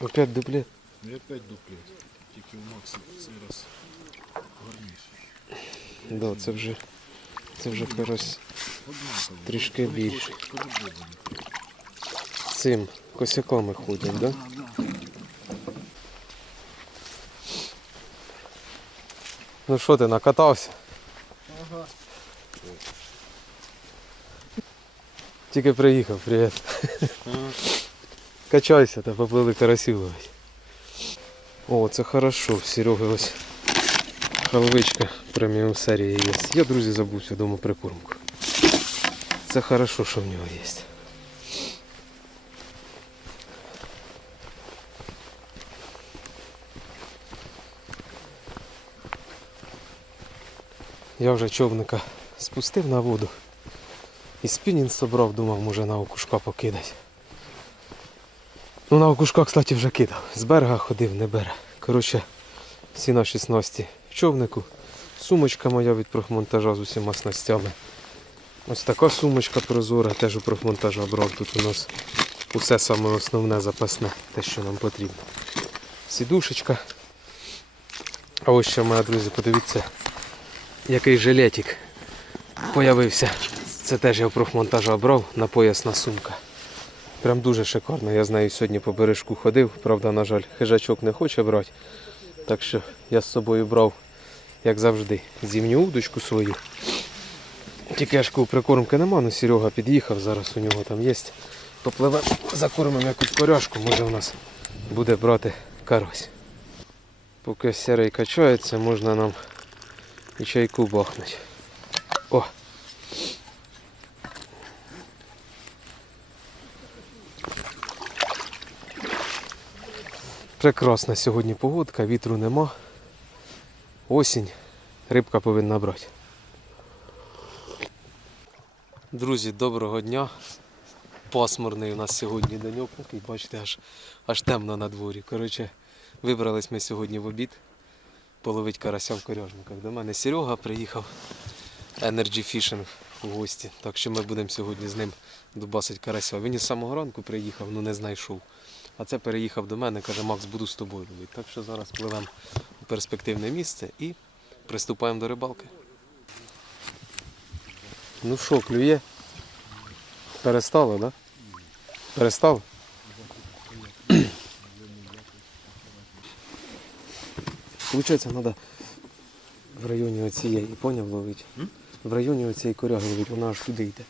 Опять дуплет. І опять дуплет. Тільки у Макса в цей раз гарніший. Да, це вже, це вже карась Трішки більше. цим косяками ходять, да? Ну що ти, накатався? Ага. Тільки приїхав, привіт. Качайся та поплили ловить. О, це хорошо, в Сереги ось халвичка преміум серії є. Я, друзі, забувся вдома прикормку. Це хорошо, що в нього є. Я вже човника спустив на воду. І спінінг собрав, думав, може на окушка покидать. Ну на окушка, кстати, вже кидав. З берега ходив, не бере. Коротше, всі наші снасті в човнику. Сумочка моя від профмонтажа з усіма снастями. Ось така сумочка прозора, теж у профмонтажа брав. Тут у нас усе саме основне запасне, те, що нам потрібно. Сідушечка. А ось ще, моя друзі, подивіться, який жилетик появився. Це теж я в профмонтажа брав на поясна сумка. Прям дуже шикарно. Я з нею сьогодні по бережку ходив. Правда, на жаль, хижачок не хоче брати. Так що я з собою брав, як завжди, зімню удочку свою. Тільки ж прикормки нема, але Серега під'їхав, зараз у нього там є. Попливе закормимо якусь коряшку, може у нас буде брати карась. Поки сірий качається, можна нам і чайку бахнуть. О! Прекрасна сьогодні погодка, вітру нема. Осінь, рибка повинна брати. Друзі, доброго дня. Пасмурний у нас сьогодні деньок, такий, бачите, аж, аж темно на дворі. Коротше, вибрались ми сьогодні в обід половить карася в коряжниках. До мене Серега приїхав Energy Fishing у гості. Так що ми будемо сьогодні з ним дубасити карася. Він із самого ранку приїхав, ну не знайшов. А це переїхав до мене, каже, Макс, буду з тобою ловити. Так що зараз пливемо у перспективне місце і приступаємо до рибалки. Ну що, клює? Перестало, так? Да? Перестало? Получається, треба в районі оцієї, поняв ловити? В районі оцієї коряги ловити, вона аж туди йде.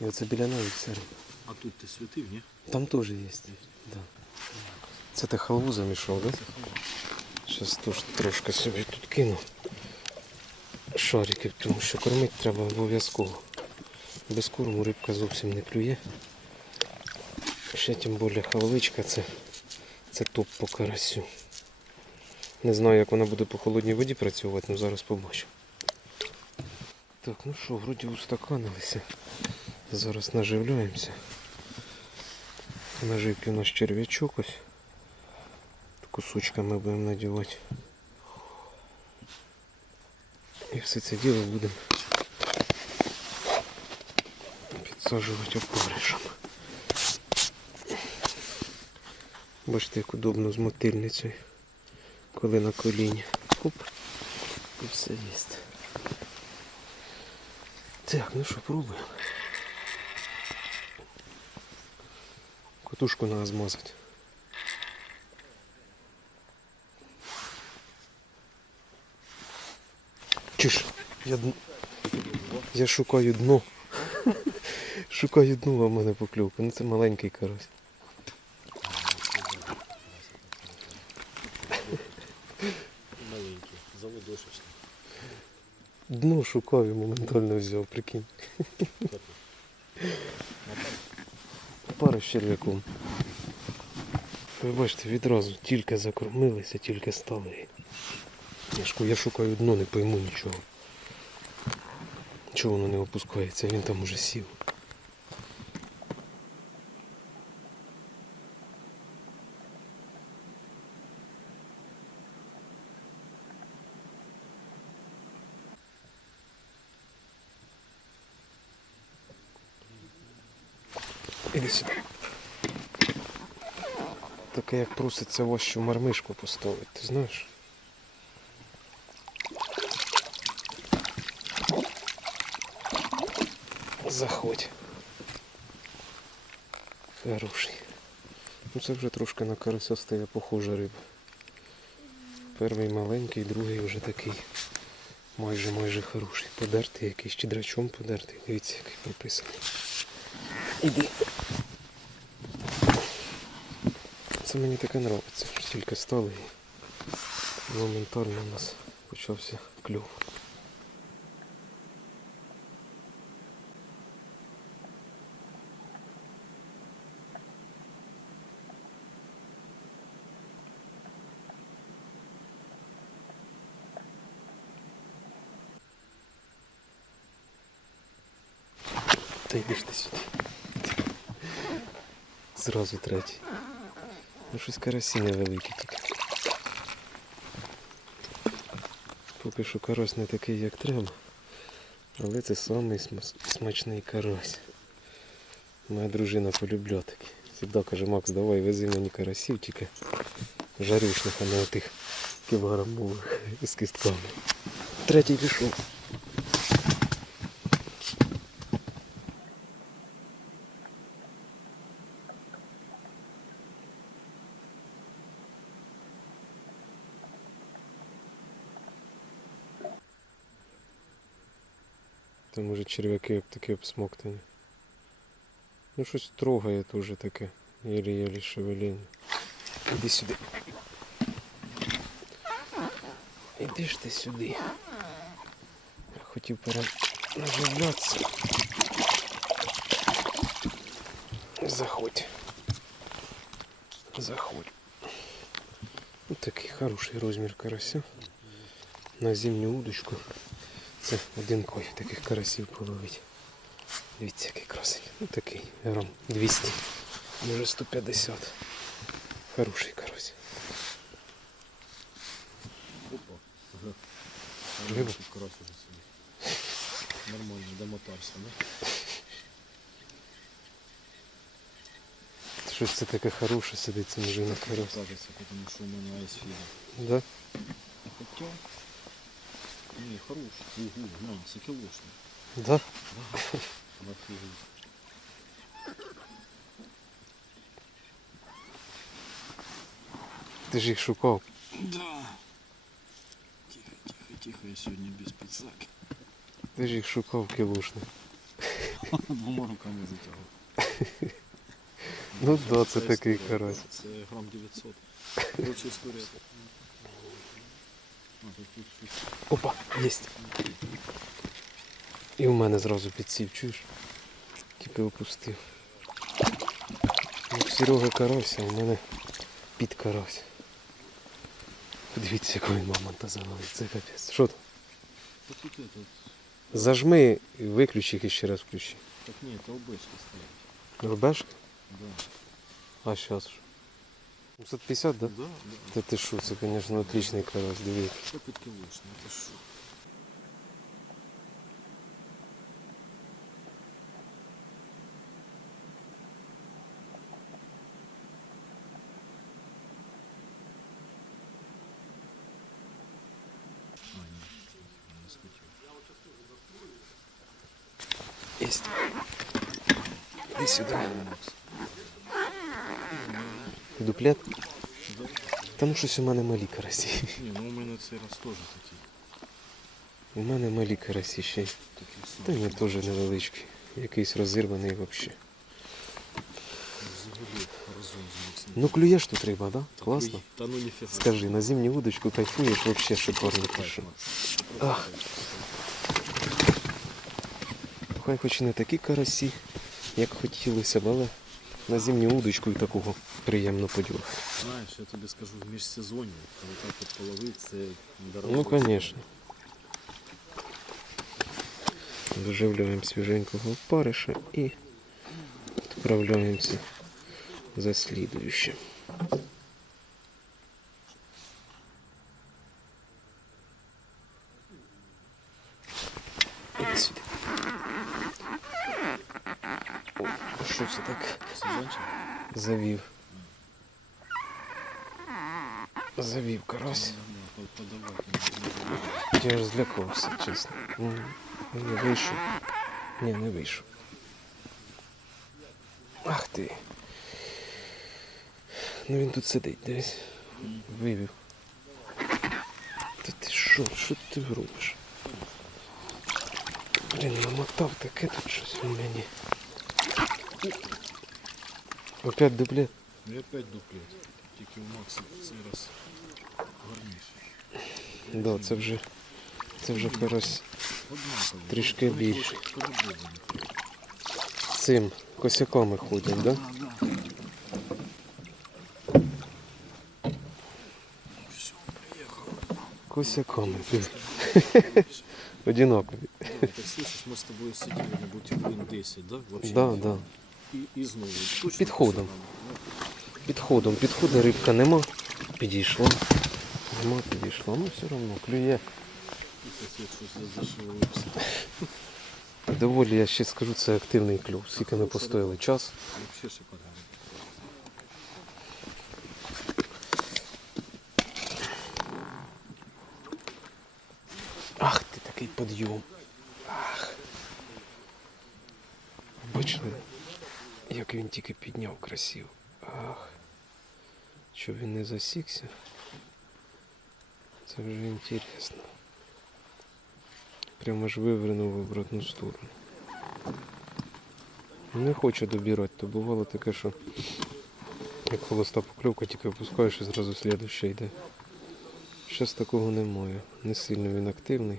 І оце біля неї все. А тут ти світив, ні? Там теж є. Це ти халву замішав, так? Да? Зараз теж трошки собі тут кину шариків, тому що кормити треба обов'язково. Без корму рибка зовсім не клює. Ще тим більше халвичка це, це топ по карасю. Не знаю, як вона буде по холодній воді працювати, але зараз побачу. Так, ну що, вроді устаканилися. Зараз наживляємося. Наживки у нас черв'ячок ось. Кусочками будемо надівати. І все це діло будемо підсаджувати опаришем. Бачите, як удобно з мотильницею, коли на коліні. Оп, і все є. Так, ну що, пробуємо. Катушку треба змазати. Чиш, я, я шукаю дно. Шукаю дно, а в мене покльовка. Ну це маленький карась. Маленький, заводошечний. Дно шукаю, моментально взяв, прикинь. Пара з черв'яком. Ви бачите, відразу тільки закормилися, тільки стали. Я шукаю дно, не пойму нічого. Чого воно не опускається, він там уже сів. Іди таке, як проситься що мармишку поставити, ти знаєш? Заходь. Хороший. Ну це вже трошки на карася стає похожа риба. Перший маленький, другий вже такий майже майже хороший. Подертий якийсь, чи драчом подертий. Дивіться, який прописаний. Іди. Це мені таке подобається. що Тільки стали і моментально у нас почався клюв. Та йди ти сюди. Зразу третій. Ну щось карасі невеликі тут. Поки що карась не такий, як треба. Але це самий смачний карась. Моя дружина полюбля такі. Завжди каже, Макс, давай вези мені карасів, тільки жарюшних, а не отих кілограмових з кістками. Третій пішов. Там може черв'яки об такі обсмоктані. Ну щось трогає теж таке. Єлі-єлі шевеління. Іди сюди. Іди ж ти сюди. Я хотів перенаживлятися. Заходь. Заходь. Ось такий хороший розмір карася. На зимню удочку. Це один кой таких карасів половить. Дивіться, який красень. Ну такий, грам 200, може 150. Хороший карась. Сидить. Нормально, домотався, да? Щось це таке хороше сидить, це може на карась. Кажется, потому что у есть фидер. Да? Хотя... Не, хороший. Ого, на, соколошный. Да? Офигеть. Ти ж їх шукав. Да. Тихо, тихо, тихо, я сегодня без пиццаки. Ти ж їх шукав кілушних. Двома руками затягав. Ну да, це такий карась. Це грам 900. Короче, історія. А, тут, тут, тут. Опа, єсть. І у мене зразу підсів, чуєш? Тільки опустив. В Серега а у мене під карась. Подивіться, він мамонта завалив. Це капець. Що там? Зажми і виключи їх і ще раз включи. Так ні, це обички стоять. Рубеш? Да. А зараз що? 750, да? Да, да. Та ти що, це, звісно, отличний карась, диви. який. Що під кілошний, це що? А, ні, не Єсть. Дуплет? Ну щось у мене малі карасі. Ні, ну у мене цей раз теж такий. У мене малі карасі ще. Та ні, теж невеличкий. Якийсь розірваний взагалі. Ну клюєш тут риба, да? Класно. Та ну ніфіга. Скажи, на зимню удочку кайфуєш взагалі шикарно пишу. Ах. Хай хоч і не такі карасі, як хотілося б, але на зимню удочку і такого приємно подюрати. Знаєш, я тобі скажу, в міжсезонні, коли так от полови, це дорого. Ну, звісно. Виживляємо свіженького опариша і відправляємося за слідуючим. Іди сюди. О, що це так Сезончик? Завів? Завів карась. Я аж злякався, чесно. Не вийшов. Ні, не вийшов. Ах ти. Ну він тут сидить десь. Вивів. Та ти що? Що ти робиш? Блін, намотав таке тут щось у мені. Опять дублет. І опять дуплет. Тільки у Макса цей раз гарніший. Да, це вже. Це вже карась Трішки Вони більше. цим косяками ходять, да? Да. Одинакові. Да, так слышиш, ми з тобою сиділи, мабуть, хвилин 10, да? Вообще Да, да. І, і знову. Підходом. Підходом, підходить рибка нема. Підійшла. Нема, підійшла. Ну все одно клює. Доволі, я ще скажу, це активний клюв. Скільки ми постояли час. Ах ти такий підйом. Ах. Бачили, як він тільки підняв красиво. Ах. Що він не засікся. Це вже інтересно. Прямо ж вивернув в обратну сторону. Не хочу добирати, то бувало таке, що як холоста покльовка, тільки опускаєш і зразу слідуще йде. Щас такого немає. Не сильно він активний.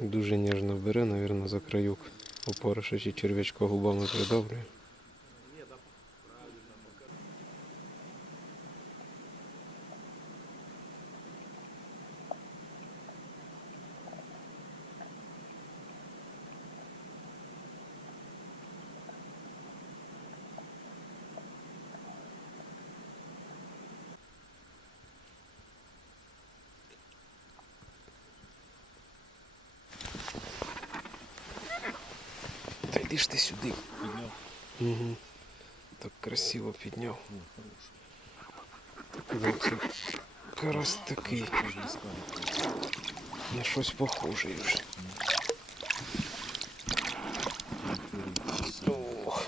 Дуже ніжно бере, мабуть, за краюк опариша чи черв'ячка губами придавлює. Та йди ж ти сюди. Підняв. Угу. Так красиво підняв. О, хороший. Ну, це карась такий, Можна сказати. на щось похожий вже. Ох.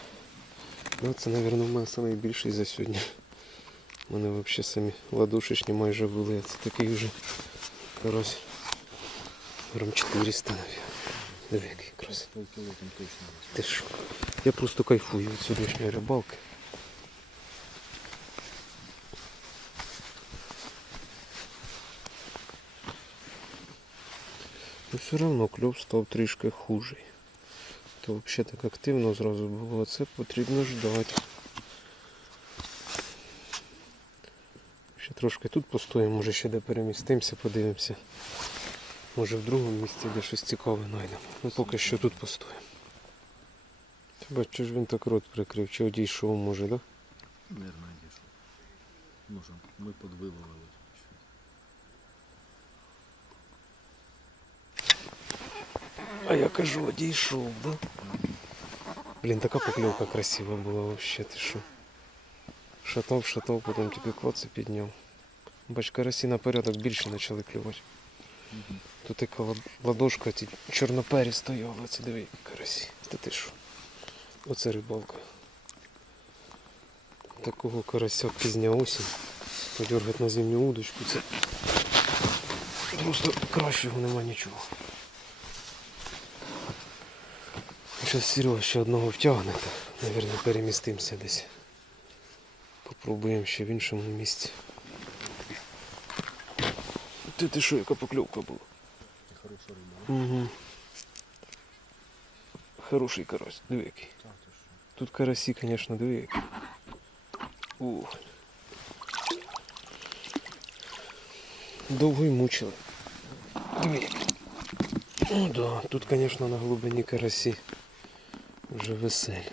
Ну, це, мабуть, в мене найбільший за сьогодні. У мене взагалі самі ладошечні майже були, а це такий вже карась. Грам 400, мабуть. Диви, Ти що? Я просто кайфую від сьогоднішньої рибалки. Ну все одно кльов став трішки хужий. То взагалі так активно зразу було, а це потрібно ждати. Ще трошки тут постоїмо, може ще де перемістимося, подивимося. Може в другому місці де щось цікаве знайдемо. Ну поки що тут постоїмо. Ти бачиш, він так рот прикрив, чи одійшов, може, так? Да? Наверное, дійшов. Може, ми подвилували. А я кажу, одійшов, да? Блін, така покльовка красива була вообще, ти що? Шатав, шатав, потім тільки клац підняв. Бач, карасі на порядок більше почали клювати. Тут така ладошка, ці чорнопері стояли, ці диви, карасі. Та ти що? Оце рибалка. Такого карася пізня осінь. Подергати на зимню удочку, це просто кращого нема нічого. Зараз Серега ще одного втягне, то, мабуть, перемістимося десь. Попробуємо ще в іншому місці. Ти ти що, яка покльовка була? Хороша риба. Угу. Хороший карась, диви який. Тут карасі, звісно, диви які. Ух. Довго й мучили. Диви. які. Ну да, тут, звісно, на глибині карасі вже веселі.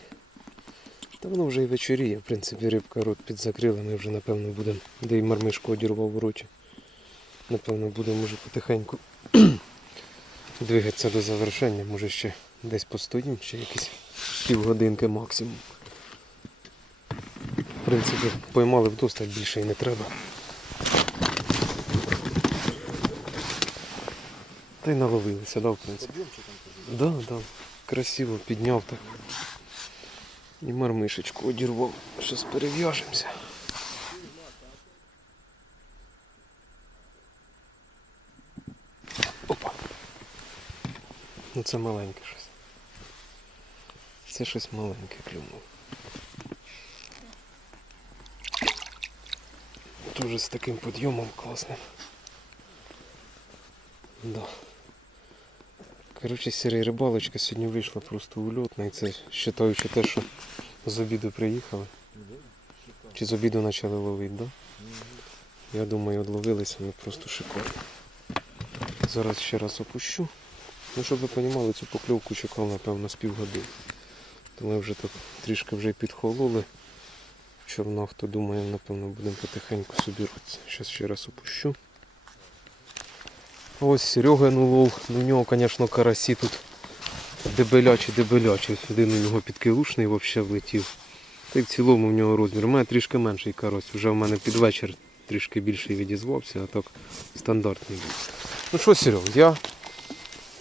Та воно вже і вечоріє, в принципі, рибка рот підзакрила, ми вже напевно будемо, де й мармишку одірвав в роті. Напевно, будемо вже потихеньку двигатися до завершення, може ще десь постоїмо, ще якісь півгодинки максимум. В принципі, поймали вдосталь, більше і не треба. Та й наловилися, да, в принципі. Да, да. Красиво підняв так. І мармишечку одірвав. Щось перев'яжемося. Опа. Ну це маленьке щось. Це щось маленьке клюнуло. Дуже з таким підйомом класним. Да. Коротше, сірий рибалочка сьогодні вийшла просто ульотна. І це вважаючи те, що з обіду приїхали. Чи з обіду почали ловити, да? Я думаю, одловилися ми просто шикарно. Зараз ще раз опущу. Ну, щоб ви розуміли, цю покльовку чекав, напевно, з півгодини. То ми вже так трішки вже підхололи. В човнах, то думаю, напевно, будемо потихеньку собиратися. Зараз ще раз опущу. Ось Серега улов. Ну, у нього, звісно, карасі тут дебелячі, дебелячі. Один у нього підкилушний взагалі влетів. Та й в цілому в нього розмір. У мене трішки менший карась. Вже в мене під вечір трішки більший відізвався, а так стандартний був. Ну що, Серег, я,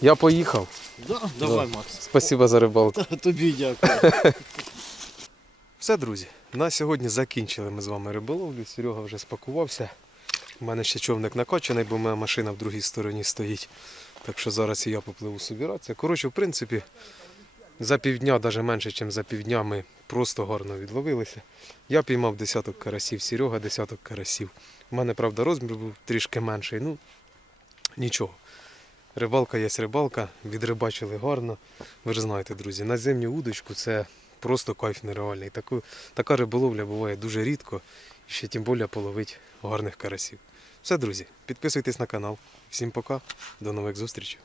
я поїхав. Да, давай, Макс. Спасибо за рибалку. Тобі дякую. Все, друзі, на сьогодні закінчили ми з вами риболовлю. Серега вже спакувався. У мене ще човник накочений, бо моя машина в другій стороні стоїть. Так що зараз і я попливу собиратися. Коротше, в принципі, за півдня, навіть менше, ніж за півдня, ми просто гарно відловилися. Я піймав десяток карасів, Серега десяток карасів. У мене, правда, розмір був трішки менший. Ну, нічого. Рибалка є рибалка, відрибачили гарно. Ви ж знаєте, друзі, на зимню удочку це просто кайф нереальний. Таку, така риболовля буває дуже рідко, і ще тим більше половить гарних карасів. Все, друзі, підписуйтесь на канал. Всім пока, до нових зустрічей.